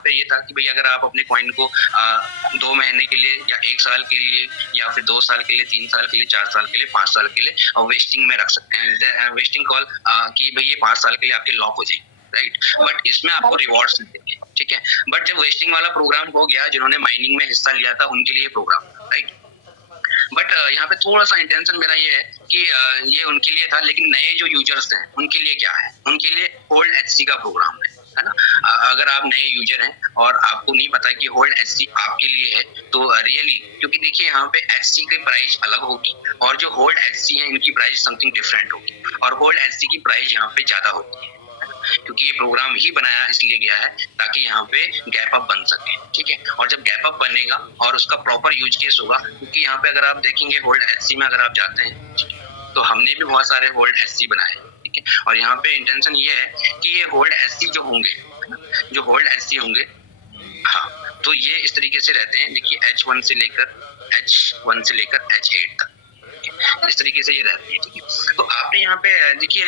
पे ये था कि भाई अगर आप अपने कॉइन को 2 महीने के लिए या 1 साल के लिए या फिर 2 साल के लिए, 3 साल के लिए, 4 साल के लिए, 5 साल के लिए वेस्टिंग में रख सकते हैं। वेस्टिंग कॉल कि भाई ये 5 साल के लिए आपके लॉक हो जाएंगे, राइट। बट इसमें आपको रिवॉर्ड्स मिलेंगे, ठीक है। बट जब वेस्टिंग वाला प्रोग्राम हो गया, जिन्होंने माइनिंग में हिस्सा लिया था उनके लिए प्रोग्राम, राइट। बट यहाँ पे थोड़ा सा इंटेंशन मेरा ये है कि ये उनके लिए था, लेकिन नए जो यूजर्स हैं उनके लिए क्या है, उनके लिए होल्ड एचसी का प्रोग्राम है ना। अगर आप नए यूजर हैं और आपको नहीं पता कि होल्ड एचसी आपके लिए है, तो रियली, क्योंकि देखिए यहाँ पे एचसी की प्राइस अलग होगी और जो होल्ड एचसी है इनकी प्राइस समथिंग डिफरेंट होगी, और होल्ड एचसी की प्राइस यहाँ पे ज्यादा होती है, क्योंकि ये प्रोग्राम ही बनाया इसलिए गया है ताकि यहाँ पे गैप अप बन सके, ठीक है। और जब गैप अप बनेगा और उसका प्रॉपर यूज केस होगा, क्योंकि यहाँ पे अगर आप देखेंगे होल्ड एचसी में अगर आप जाते हैं तो हमने भी बहुत सारे होल्ड एचसी बनाए, ठीक है। और यहाँ पे इंटेंशन ये है कि ये होल्ड एचसी जो होंगे, जो होल्ड एचसी होंगे, हाँ, तो ये इस तरीके से रहते हैं। देखिए H1 से लेकर H8 तक, इस तरीके से ये रहती है, ठीक है। तो आपने यहाँ पे देखिए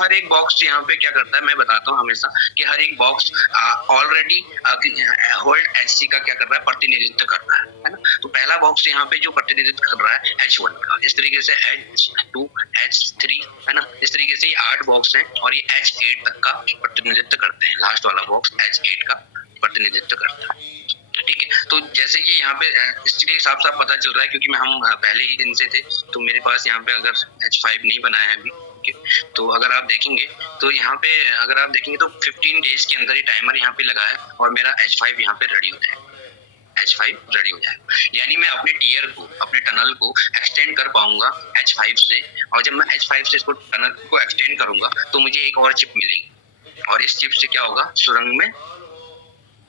हर एक बॉक्स यहाँ पे क्या करता है, मैं बताता हूँ हमेशा कि हर एक बॉक्स ऑलरेडी होल्ड एचसी का क्या कर रहा है, प्रतिनिधित्व कर रहा है ना। तो पहला बॉक्स यहाँ पे जो प्रतिनिधित्व कर रहा है H1 का, इस तरीके से H2, H3 है ना, इस तरीके से 8 बॉक्स हैं और ये H8 तक का प्रतिनिधित्व करते हैं। लास्ट वाला बॉक्स H8 का प्रतिनिधित्व करता है, ठीक है। तो जैसे कि यहाँ पे इसलिए साफ साफ पता चल रहा है क्योंकि हम पहले ही दिन से थे, तो मेरे पास यहाँ पे अगर H5 नहीं बनाया है अभी, तो अगर आप देखेंगे तो यहाँ पे अगर आप देखेंगे तो 15 डेज के अंदर ही टाइमर यहाँ पे लगा है और मेरा H5 यहाँ पे रेडी हो जाएगा, H5 रेडी हो जाएगा। यानी मैं अपने टीयर को, अपने टनल को एक्सटेंड कर पाऊंगा H5 से, और जब मैं H5 से इसको टनल को एक्सटेंड करूंगा तो मुझे एक और चिप मिलेगी, और इस चिप से क्या होगा, सुरंग में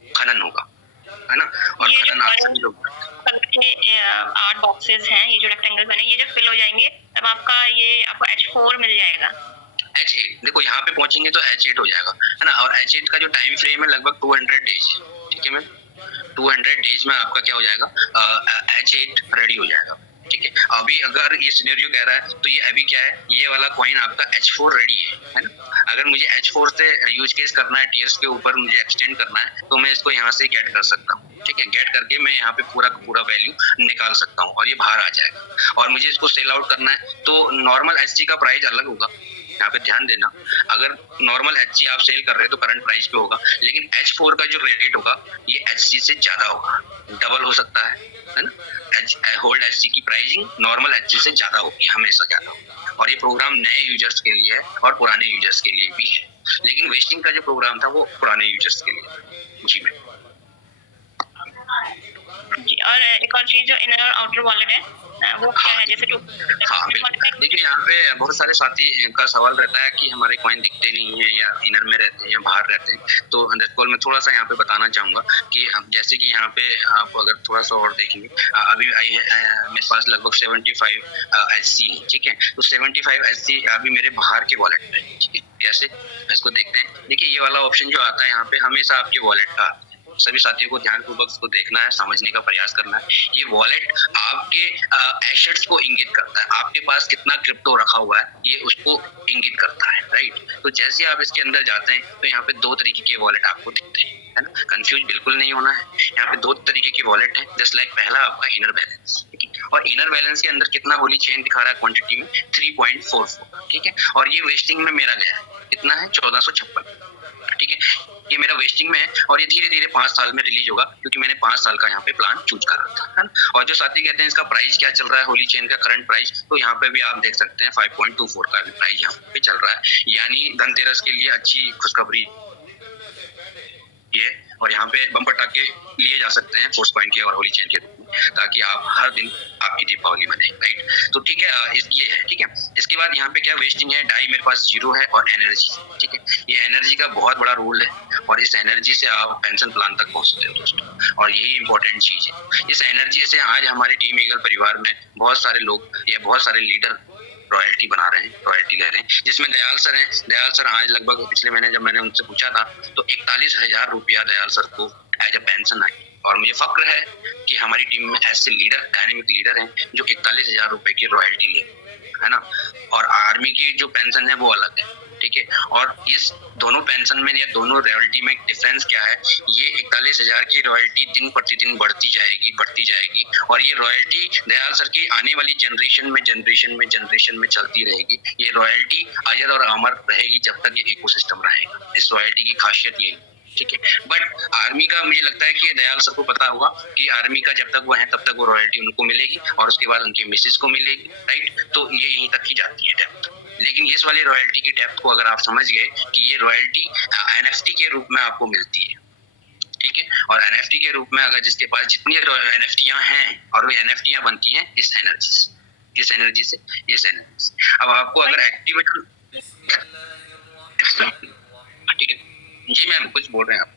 खनन होगा, है ना। और ये खनन आप सभी लोग 8 बॉक्सेस हैं, ये जो रेक्टेंगल बने, ये जब फिल हो जाएंगे तब आपको H4 मिल जाएगा। H8 देखो यहाँ पे पहुंचेंगे तो H8 हो जाएगा, है ना। और H8 का जो टाइम फ्रेम है लगभग 200 डेज, ठीक है मैम। 200 डेज में आपका क्या हो जाएगा, H8 रेडी हो जाएगा, ठीक है। अभी अगर ये सिनेरियो कह रहा है तो ये अभी क्या है, ये वाला कॉइन आपका H4 रेडी है ना। अगर मुझे H4 से यूज केस करना है, टीयर्स के ऊपर मुझे एक्सटेंड करना है, तो मैं इसको यहाँ से गेट कर सकता हूँ, ठीक है। गेट करके मैं यहाँ पे पूरा वैल्यू निकाल सकता हूँ और ये बाहर आ जाएगा। और मुझे इसको सेल आउट करना है तो नॉर्मल एचसी का प्राइस अलग होगा, यहाँ पे ध्यान देना। अगर नॉर्मल एचसी आप सेल कर रहे हैं तो करंट प्राइस पे होगा, लेकिन H4 का जो रेट होगा ये एचसी से ज्यादा होगा, डबल हो सकता है ना। होल्ड एचसी की प्राइसिंग नॉर्मल एचसी से ज्यादा होगी, हमेशा ज्यादा होगी। और ये प्रोग्राम नए यूजर्स के लिए है और पुराने यूजर्स के लिए भी है, लेकिन वेस्टिंग का जो प्रोग्राम था वो पुराने यूजर्स के लिए। जी मैम। जी, और एक और चीज जो इनर और आउटर वॉलेट है वो क्या है, जैसे तो हाँ बिल्कुल। देखिए यहाँ पे बहुत सारे साथी का सवाल रहता है कि हमारे कॉइन दिखते नहीं है या इनर में रहते हैं या बाहर रहते हैं, तो अंडरस्कोर में थोड़ा सा यहाँ पे बताना चाहूंगा कि जैसे कि यहाँ पे आप अगर थोड़ा सा और देखेंगे, अभी आई है मेरे पास लगभग 75 एचसी, ठीक है। तो 75 एचसी अभी मेरे बाहर के वॉलेट पे, ठीक है। कैसे इसको देखते हैं, देखिए ये वाला ऑप्शन जो आता है यहाँ पे हमेशा आपके वॉलेट का, सभी साथियों को ध्यानपूर्वक इसको देखना है, समझने का प्रयास करना है। ये वॉलेट आपके एसेट्स को इंगित करता है, आपके पास कितना क्रिप्टो रखा हुआ है ये उसको इंगित करता है, राइट। तो जैसे आप इसके अंदर जाते हैं तो यहाँ पे 2 तरीके के वॉलेट आपको दिखते हैं, है ना। कंफ्यूज बिल्कुल नहीं होना है, यहाँ पे 2 तरीके के वॉलेट है। जस्ट लाइक पहला आपका इनर बैलेंस, ठीक है। और इनर बैलेंस के अंदर कितना होली चेन दिखा रहा है क्वांटिटी में 3.44, ठीक है। और ये वेस्टिंग में मेरा गया है, कितना है 1456, ठीक है। ये मेरा वेस्टिंग में है और ये धीरे धीरे 5 साल में रिलीज होगा, क्योंकि मैंने 5 साल का यहाँ पे प्लान चूज कर रखा था, है ना। और जो साथी कहते हैं इसका प्राइस क्या चल रहा है, होली चेन का करंट प्राइस, तो यहाँ पे भी आप देख सकते हैं 5.24 का भी प्राइस यहाँ पे चल रहा है। यानी धनतेरस के लिए अच्छी खुशखबरी ये, और यहाँ पे बम पटाखे लिए जा सकते हैं फोर्स पॉइंट के और होली चेन के रूप में, ताकि आप हर दिन आपकी दीपावली मनाएं, राइट। तो ठीक है, ये है, ठीक है। इसके बाद यहाँ पे क्या वेस्टिंग है, डाई मेरे पास 0 है और एनर्जी, ठीक है। ये एनर्जी का बहुत बड़ा रोल है और इस एनर्जी से आप पेंशन प्लान तक पहुंचते हो दोस्तों, और यही इंपॉर्टेंट चीज है। इस एनर्जी से आज हमारे टीम ईगल परिवार में बहुत सारे लोग या बहुत सारे लीडर रॉयल्टी बना रहे हैं, रॉयल्टी ले रहे हैं, जिसमें दयाल सर हैं। दयाल सर आज लगभग पिछले महीने जब मैंने उनसे पूछा था तो 41,000 रुपया दयाल सर को एज ए पेंशन आई, और मुझे फक्र है कि हमारी टीम में ऐसे लीडर, डायनेमिक लीडर हैं जो 41,000 रुपए की रॉयल्टी ले, है ना, और आर्मी की जो पेंशन है वो अलग है, ठीक है। और इस दोनों पेंशन में या दोनों रॉयल्टी में डिफरेंस क्या है, ये 41,000 की रॉयल्टी दिन प्रतिदिन बढ़ती जाएगी और ये रॉयल्टी दयाल सर की आने वाली जनरेशन में चलती रहेगी। ये रॉयल्टी अजर और अमर रहेगी जब तक ये इकोसिस्टम रहेगा। इस रॉयल्टी की खासियत यही, ठीक है। बट आर्मी का मुझे लगता है कि दयाल सर को पता होगा कि आर्मी का जब तक वो है तब तक वो रॉयल्टी उनको मिलेगी और उसके बाद उनके मिसेज को मिलेगी, राइट। तो ये यहीं तक ही जाती है डेप्थ। लेकिन इस वाली रॉयल्टी की डेप्थ को अगर आप समझ गए कि ये रॉयल्टी एनएफटी के रूप में आपको मिलती है, ठीक है। और एनएफटी के रूप में अगर जिसके पास जितनी एनएफटियां हैं और वो एनएफटियां बनती हैं इस एनर्जी से। अब आपको अगर एक्टिवेटर, ठीक है जी मैम, कुछ बोल रहे हैं आप?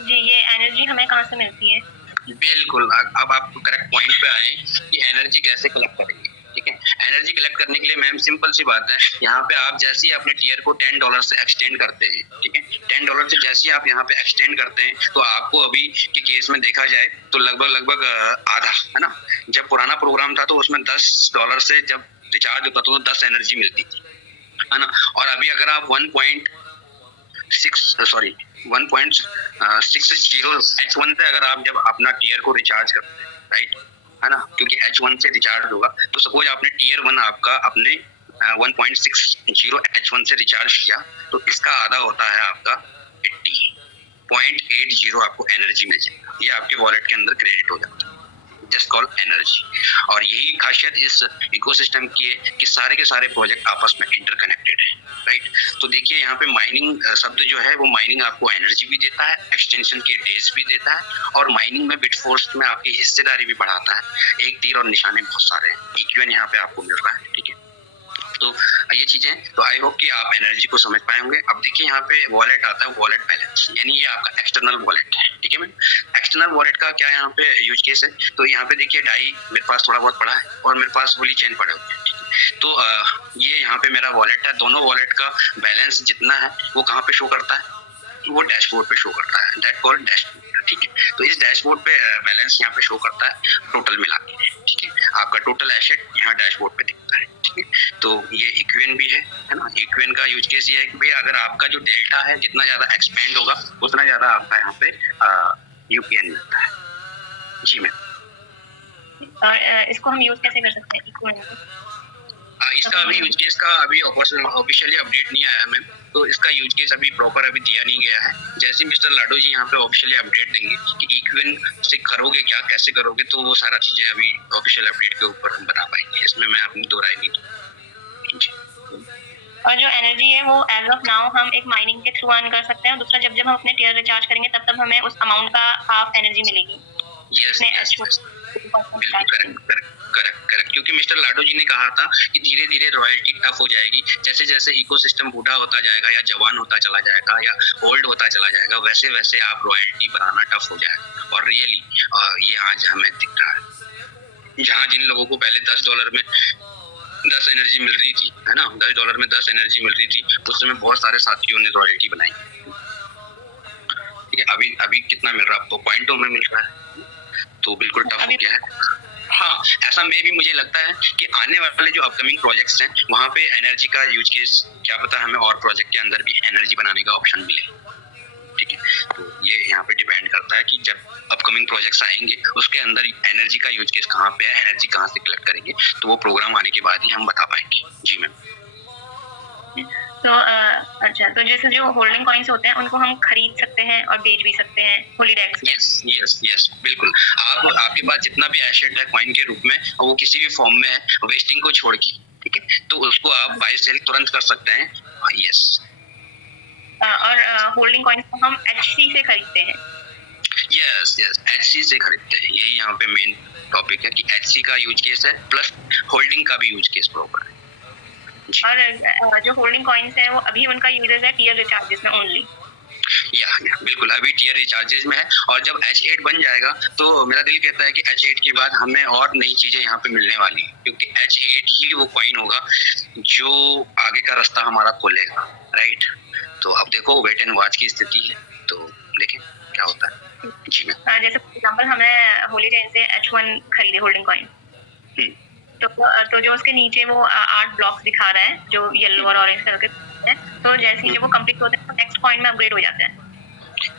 जी, ये एनर्जी हमें कहाँ से मिलती है? बिल्कुल, अब आप करेक्ट पॉइंट पे आए कि एनर्जी कैसे कलेक्ट करेंगे, ठीक है। एनर्जी कलेक्ट करने के लिए मैम सिंपल सी बात है, यहाँ पे आप जैसे ही अपने टीयर को $10 से एक्सटेंड करते हैं, ठीक है, $10 से जैसे ही आप यहाँ पे एक्सटेंड करते हैं तो आपको अभी के केस में देखा जाए तो लगभग आधा, है ना। जब पुराना प्रोग्राम था तो उसमें $10 से जब रिचार्ज होता था तो 10 एनर्जी मिलती थी, है ना। और अभी अगर आप 1.60 H1 से अगर आप जब अपना टीयर को रिचार्ज करते हैं, राइट, है ना, क्योंकि H1 से रिचार्ज होगा तो सपोज आपने टीयर 1 आपका अपने 1.60 H1 से रिचार्ज किया तो इसका आधा होता है आपका 80.80 आपको एनर्जी मिल जाएगा। ये आपके वॉलेट के अंदर क्रेडिट हो जाता है, जस्ट कॉल एनर्जी। और यही खासियत इस इकोसिस्टम की है कि सारे के सारे प्रोजेक्ट आपस में इंटरकनेक्टेड है, राइट। तो देखिए यहाँ पे माइनिंग शब्द जो है वो माइनिंग आपको एनर्जी भी देता है, एक्सटेंशन के डेज भी देता है और माइनिंग में बिट फोर्स में आपकी हिस्सेदारी भी बढ़ाता है। एक तीर और निशाने बहुत सारे हैं, इक्वियन यहाँ पे आपको मिल रहा है, ठीक है। तो ये चीजें, तो आई होप कि आप एनर्जी को समझ पाए होंगे। अब देखिए यहाँ पे वॉलेट आता है, वॉलेट बैलेंस, यानी ये आपका एक्सटर्नल वॉलेट है, ठीक है मैम। एक्सटर्नल वॉलेट का क्या यहाँ पे यूज केस है, तो यहाँ पे देखिए डाई मेरे पास थोड़ा बहुत पड़ा है और मेरे पास वोली चेन पड़े हुए हैं, ठीक है। तो ये यहाँ पे मेरा वॉलेट है, दोनों वॉलेट का बैलेंस जितना है वो कहाँ पे शो करता है, वो डैशबोर्ड पे शो करता है, दैट कॉल्ड डैशबोर्ड, ठीक है। तो इस डैशबोर्ड पे बैलेंस यहाँ पे शो करता है टोटल मिला के, ठीक है। आपका टोटल एसेट यहाँ डैशबोर्ड पे दिखता है, ठीक है। तो ये इक्वियन भी है ना। इक्वियन का यूज केस ये है कि भाई अगर आपका जो डेल्टा है जितना ज्यादा एक्सपेंड होगा उतना ज्यादा आपका यहाँ पे यूपीएन मिलता है। जी मैम। और इसको हम यूज कैसे कर सकते हैं इक्वियन को? इसका अभी यूज केस का अभी ऑफिशियली अपडेट नहीं आया मैम, तो इसका यूज केस अभी प्रॉपर अभी दिया नहीं गया है। जैसे मिस्टर लाडो जी यहाँ पे ऑफिशियली अपडेट देंगे कि इक्वियन से करोगे क्या, कैसे करोगे, तो वो सारा चीजें अभी ऑफिशियल अपडेट के ऊपर हम बता पाएंगे, इसमें मैं अपनी दो राय नहीं दूँ। और जो एनर्जी है वो एज ऑफ नाउ हम एक माइनिंग के थ्रू अर्न कर सकते हैं और दूसरा जब हम अपने टीयर रिचार्ज करेंगे तब हमें उस अमाउंट का हाफ एनर्जी मिलेगी। करेक्ट, क्योंकि मिस्टर लाडो जी ने कहा था कि धीरे धीरे रॉयल्टी टफ हो जाएगी, जैसे जैसे इकोसिस्टम बूढ़ा होता जाएगा या जवान होता चला जाएगा या ओल्ड होता चला जाएगा वैसे वैसे आप रॉयल्टी बनाना टफ हो जाएगा। और रियली ये आज हमें दिख रहा है, जहाँ जिन लोगों को पहले $10 में 10 एनर्जी मिल रही थी, है ना, $10 में 10 एनर्जी मिल रही थी, उस समय बहुत सारे साथियों ने रॉयल्टी बनाई, ठीक है। अभी कितना मिल रहा है आपको, पॉइंटों में मिल रहा है, तो बिल्कुल टफ हो गया है। हाँ, ऐसा में भी मुझे लगता है कि आने वाले जो अपकमिंग प्रोजेक्ट्स हैं वहाँ पे एनर्जी का यूज केस क्या पता हमें और प्रोजेक्ट के अंदर भी एनर्जी बनाने का ऑप्शन मिले, ठीक है। तो ये यहाँ पे डिपेंड करता है कि जब अपकमिंग प्रोजेक्ट्स आएंगे उसके अंदर एनर्जी का यूज केस कहाँ पे है, एनर्जी कहाँ से कलेक्ट करेंगे, तो वो प्रोग्राम आने के बाद ही हम बता पाएंगे। जी मैम। तो अच्छा, तो जैसे जो होल्डिंग कॉइन्स होते हैं उनको हम खरीद सकते हैं और बेच भी सकते हैं होलीडेक्स पे? यस बिल्कुल। आपके पास जितना भी एसेट है कॉइन के रूप में वो किसी भी फॉर्म में है वेस्टिंग को छोड़ के, ठीक है, तो उसको आप बाय सेल तुरंत कर सकते हैं। यस। और होल्डिंग कॉइन्स को हम एचसी से खरीदते हैं? यस एचसी से खरीदते हैं। यही यहाँ पे मेन टॉपिक है कि एचसी का यूज केस है प्लस होल्डिंग का भी यूज केस प्रॉपर है। और जो होल्डिंग कॉइन्स है वो अभी उनका यूजेस है टीयर रिचार्जेस में ओनली? या बिल्कुल अभी टीयर रिचार्जेस में है, और जब H8 बन जाएगा तो मेरा दिल कहता है कि H8 के बाद हमें और नई चीजें यहाँ पे मिलने वाली है, क्योंकि H8 ही वो कॉइन होगा जो आगे का रास्ता हमारा खोलेगा, राइट। तो अब देखो वेट एंड वॉच की स्थिति है, तो देखें क्या होता है। जी मैम। जैसे फॉर एग्जांपल हमें होली चेन से H1 खरीदे होल्डिंग कॉइन, तो जो उसके नीचे वो 8 ब्लॉक्स दिखा रहा है जो येलो और ऑरेंज कलर के है, तो जैसे ही जब वो कंप्लीट होते हैं तो नेक्स्ट पॉइंट में अपग्रेड हो जाते हैं।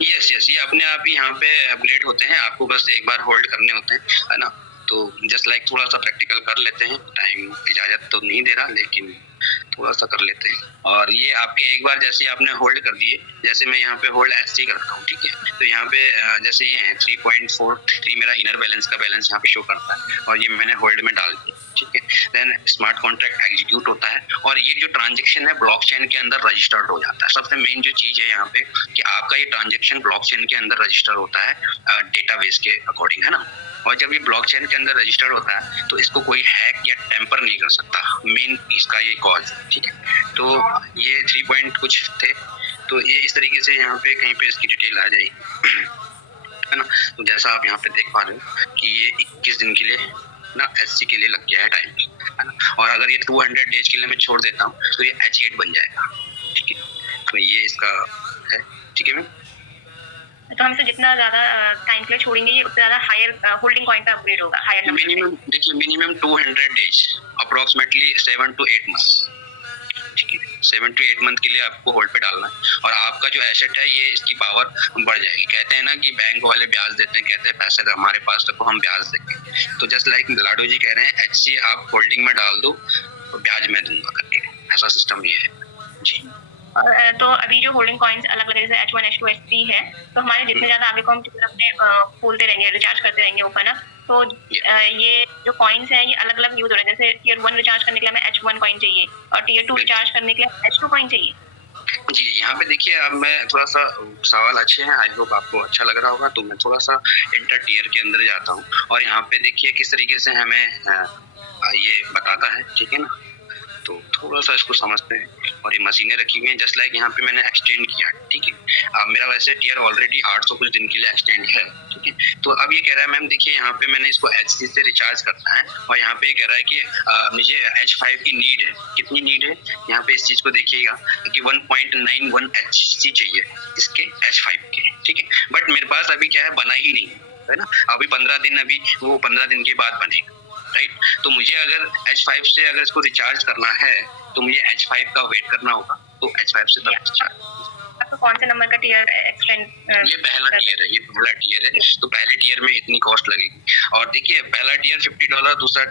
यस यस, ये अपने आप ही यहाँ पे अपग्रेड होते हैं, आपको बस एक बार होल्ड करने होते हैं, है ना। तो जस्ट लाइक थोड़ा सा प्रैक्टिकल कर लेते हैं, टाइम इजाजत तो नहीं दे रहा लेकिन थोड़ा सा कर लेते हैं। और ये आपके एक बार जैसे आपने होल्ड कर दिए, जैसे मैं यहाँ पे होल्ड एच करता हूँ, ठीक है। तो यहाँ पे जैसे ये है 3.43 मेरा इनर बैलेंस का बैलेंस यहाँ पे शो करता है और ये मैंने होल्ड में डाल दिया, ठीक है। देन स्मार्ट कॉन्ट्रैक्ट एग्जीक्यूट होता है और ये जो ट्रांजेक्शन है ब्लॉकचेन के अंदर रजिस्टर्ड हो जाता है। सबसे मेन जो चीज है यहाँ पे कि आपका ये ट्रांजेक्शन ब्लॉकचेन के अंदर रजिस्टर होता है डेटाबेस के अकॉर्डिंग, है ना। और जब ये ब्लॉकचेन के अंदर रजिस्टर्ड होता है तो इसको कोई हैक या टेम्पर नहीं कर सकता, मेन इसका ये कॉज, ठीक है। तो ये 3 पॉइंट कुछ थे, तो ये इस तरीके से यहाँ पे कहीं पे इसकी डिटेल आ जाएगी, है ना। तो जैसा आप यहाँ पे देख पा रहे हो कि ये 21 दिन के लिए ना एचसी के लिए लग गया है टाइम, है ना। और अगर ये 200 डेज के लिए मैं छोड़ देता हूँ तो ये H8 बन जाएगा, ठीक है। तो ये इसका है, ठीक है मैम। तो हम इसे जितना ज्यादा टाइम के लिए छोड़ेंगे ये उतना ज्यादा हायर होल्डिंग पॉइंट पे अपग्रेड होगा, हायर नंबर पे। मिनिमम देखिए, minimum 200 days, approximately 7 to 8 months, ठीक है। 7 to 8 मंथ के लिए आपको होल्ड पे डालना है और आपका जो एसेट है ये इसकी पावर बढ़ जाएगी। कहते हैं ना कि बैंक वाले ब्याज देते हैं, कहते हैं पैसे हमारे पास रखो हम ब्याज देंगे। तो जस्ट लाइक लाडू जी कह रहे हैं एचसी आप होल्डिंग में डाल दो तो ब्याज मैं दूंगा करके, ऐसा सिस्टम ये है जी। तो अभी जो होल्डिंग कॉइन्स अलग अलग जैसे H1, H2, H3 है, तो हमारे जितने ज्यादा आगे को हम अपने खोलते रहेंगे, रिचार्ज करते रहेंगे ओपन अप, तो ये जो कॉइन्स हैं ये अलग अलग यूज हो रहे हैं। जैसे टियर 1 रिचार्ज करने के लिए हमें H1 कॉइन चाहिए और टियर 2 रिचार्ज करने के लिए H2 कॉइन चाहिए। जी, यहाँ पे देखिए अब मैं थोड़ा सा सवाल अच्छे हैं, आई होप आपको अच्छा लग रहा होगा। तो मैं थोड़ा सा इंटर टियर के अंदर जाता हूँ और यहाँ पे देखिए किस तरीके से हमें ये बताता है, ठीक है ना। तो थोड़ा सा इसको समझते हैं और ये मशीनें रखी हुई हैं जस्ट लाइक यहाँ पे मैंने एक्सटेंड किया, ठीक है। अब मेरा वैसे टियर ऑलरेडी 800 कुछ दिन के लिए एक्सटेंड है, ठीक है। तो अब ये कह रहा है मैम देखिए यहाँ पे मैंने इसको HC से रिचार्ज करना है और यहाँ पे ये कह रहा है कि मुझे H5 की नीड है। कितनी नीड है यहाँ पे इस चीज को देखिएगा कि 1.91 HC चाहिए इसके H5 के, ठीक है। बट मेरे पास अभी क्या है, बना ही नहीं है ना। अभी 15 दिन, अभी वो 15 दिन के बाद बनेगा, राइट। तो मुझे अगर H5 से अगर इसको रिचार्ज करना है तो मुझे H5 का वेट करना होगा, तो H5 से तब रिचार्ज। आपको कौन से नंबर का टियर एक्सटेंड? ये पहला टियर है, ये पहला टियर है। तो पहले टियर में इतनी कॉस्ट लगेगी और देखिए पहला टियर $50, दूसरा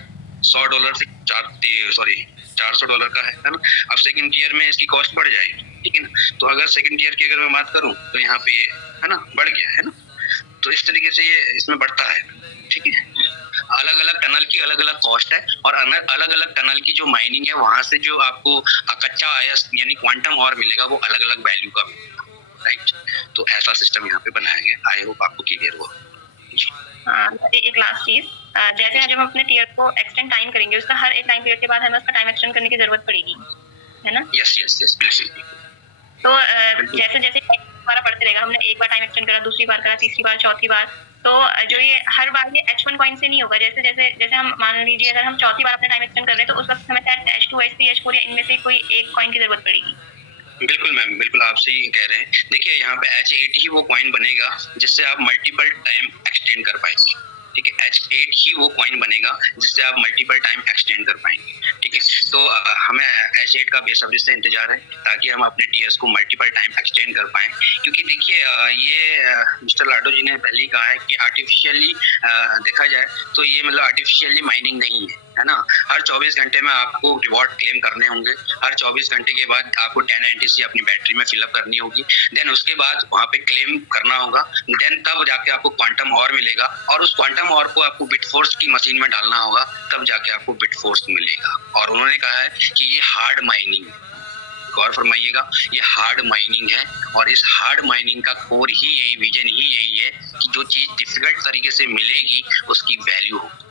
$100 से $400 का है ना। अब सेकंड टियर में इसकी कॉस्ट बढ़ जाएगी, ठीक है ना। तो अगर सेकंड टियर की अगर मैं बात करूं तो यहाँ पे है ना बढ़ गया है ना। तो इस तरीके से ये इसमें बढ़ता है, ठीक है। अलग अलग टनल की अलग अलग कॉस्ट है और अलग अलग टनल की जो माइनिंग है वहां से जो आपको कच्चा आयस यानी क्वांटम और मिलेगा वो अलग अलग वैल्यू का मिलेगा, राइट। तो ऐसा सिस्टम यहाँ पे बनाया गया, आई होप आपको क्लियर हुआ जी। एक लास्ट चीज, जैसे जब हम अपने टियर को एक्सटेंड टाइम करेंगे उसका हर एक टाइम पीरियड के बाद हमें उसका टाइम एक्सटेंड करने की जरूरत पड़ेगी, है ना। यस यस यस बिल्कुल। तो जैसे जैसे हमारा बढ़ते रहेगा, हमने एक बार टाइम एक्सटेंड करा, दूसरी बार करा, तीसरी बार, चौथी बार, तो जो ये हर बार ये H1 कॉइन से नहीं होगा। जैसे जैसे जैसे हम मान लीजिए अगर हम चौथी बार अपना टाइम एक्सटेंड कर रहे हैं तो उस वक्त हमें शायद H2, H3, H4 या इनमें से कोई एक कॉइन की जरूरत पड़ेगी। बिल्कुल मैम, बिल्कुल आप सही कह रहे हैं। देखिए यहाँ पे H8 ही वो कॉइन बनेगा जिससे आप मल्टीपल टाइम एक्सटेंड कर पाएंगे, ठीक है। H8 ही वो कॉइन बनेगा जिससे आप मल्टीपल टाइम एक्सटेंड कर पाएंगे, ठीक है। तो हमें H8 का बेसब्री से इंतजार है ताकि हम अपने टीएस को मल्टीपल टाइम एक्सटेंड कर पाएं। क्योंकि देखिए ये मिस्टर लाडो जी ने पहले ही कहा है कि आर्टिफिशियली देखा जाए तो ये मतलब आर्टिफिशियली माइनिंग नहीं है ना। हर 24 घंटे में आपको रिवॉर्ड क्लेम करने होंगे, हर 24 घंटे के बाद आपको 10 एनटीसी अपनी बैटरी में फिलअप करनी होगी, देन उसके बाद वहाँ पे क्लेम करना होगा, देन तब जाके आपको क्वांटम और मिलेगा और उस क्वांटम और को आपको बिटफोर्स की मशीन में डालना होगा, तब जाके आपको बिटफोर्स मिलेगा। और उन्होंने कहा है कि ये हार्ड माइनिंग है, गौर फरमाइएगा, ये हार्ड माइनिंग है और इस हार्ड माइनिंग का कोर ही यही, विजन ही यही है कि जो चीज डिफिकल्ट तरीके से मिलेगी उसकी वैल्यू होगी।